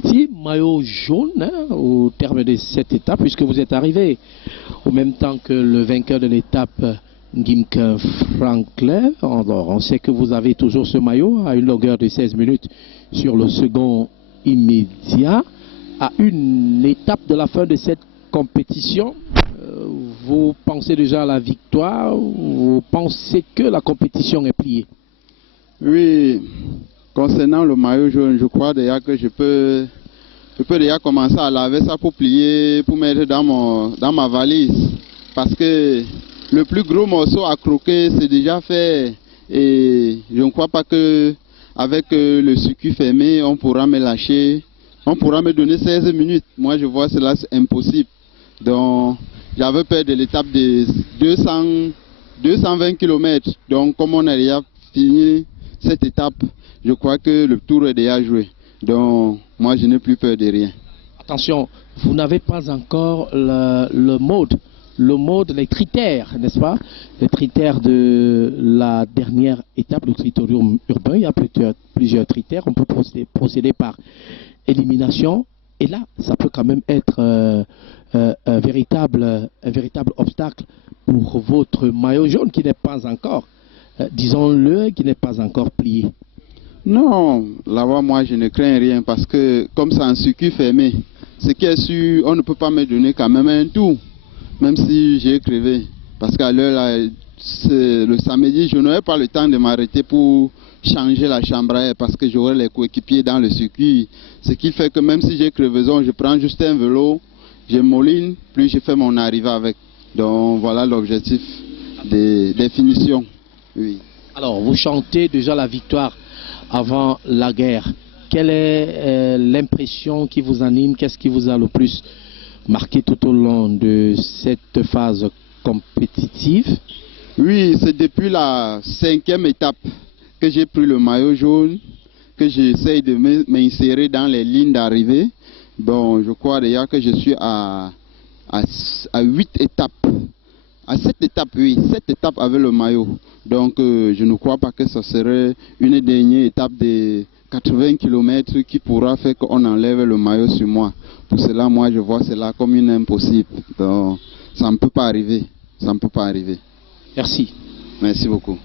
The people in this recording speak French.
Titi, maillot jaune hein, au terme de cette étape, puisque vous êtes arrivé au même temps que le vainqueur de l'étape, Gimke Franklin. Alors, on sait que vous avez toujours ce maillot à une longueur de 16 minutes sur le second immédiat. À une étape de la fin de cette compétition, vous pensez déjà à la victoire? Vous pensez que la compétition est pliée? Oui, concernant le maillot jaune, je crois déjà que je peux déjà commencer à laver ça pour plier, pour mettre dans ma valise. Parce que le plus gros morceau à croquer, c'est déjà fait. Et je ne crois pas que avec le circuit fermé, on pourra me lâcher. On pourra me donner 16 minutes. Moi, je vois cela impossible. Donc, j'avais peur de l'étape de 220 km. Donc, comme on a déjà fini cette étape, je crois que le tour est déjà joué. Donc, moi, je n'ai plus peur de rien. Attention, vous n'avez pas encore le mode, les critères, n'est-ce pas? Les critères de la dernière étape, le critérium urbain. Il y a plusieurs critères. On peut procéder par élimination. Et là, ça peut quand même être un véritable obstacle pour votre maillot jaune qui n'est pas encore, disons-le, qui n'est pas encore plié. Non, là-bas, moi, je ne crains rien parce que comme c'est un circuit fermé, ce qui est sûr, on ne peut pas me donner quand même un tour, même si j'ai crevé. Parce qu'à l'heure, là, le samedi, je n'aurai pas le temps de m'arrêter pour changer la chambre à air parce que j'aurai les coéquipiers dans le circuit. Ce qui fait que même si j'ai crevaison, je prends juste un vélo, je mouline, puis je fais mon arrivée avec. Donc voilà l'objectif des finitions. Oui. Alors, vous chantez déjà la victoire avant la guerre. Quelle est l'impression qui vous anime? Qu'est-ce qui vous a le plus marqué tout au long de cette phase compétitive? Oui, c'est depuis la 5e étape que j'ai pris le maillot jaune, que j'essaye de m'insérer dans les lignes d'arrivée. Bon, je crois déjà que je suis à 8 étapes. À 7 étapes, oui, 7 étapes avec le maillot. Donc, je ne crois pas que ce serait une dernière étape de 80 km qui pourra faire qu'on enlève le maillot sur moi. Pour cela, moi, je vois cela comme une impossible. Donc, ça ne peut pas arriver. Ça ne peut pas arriver. Merci. Merci beaucoup.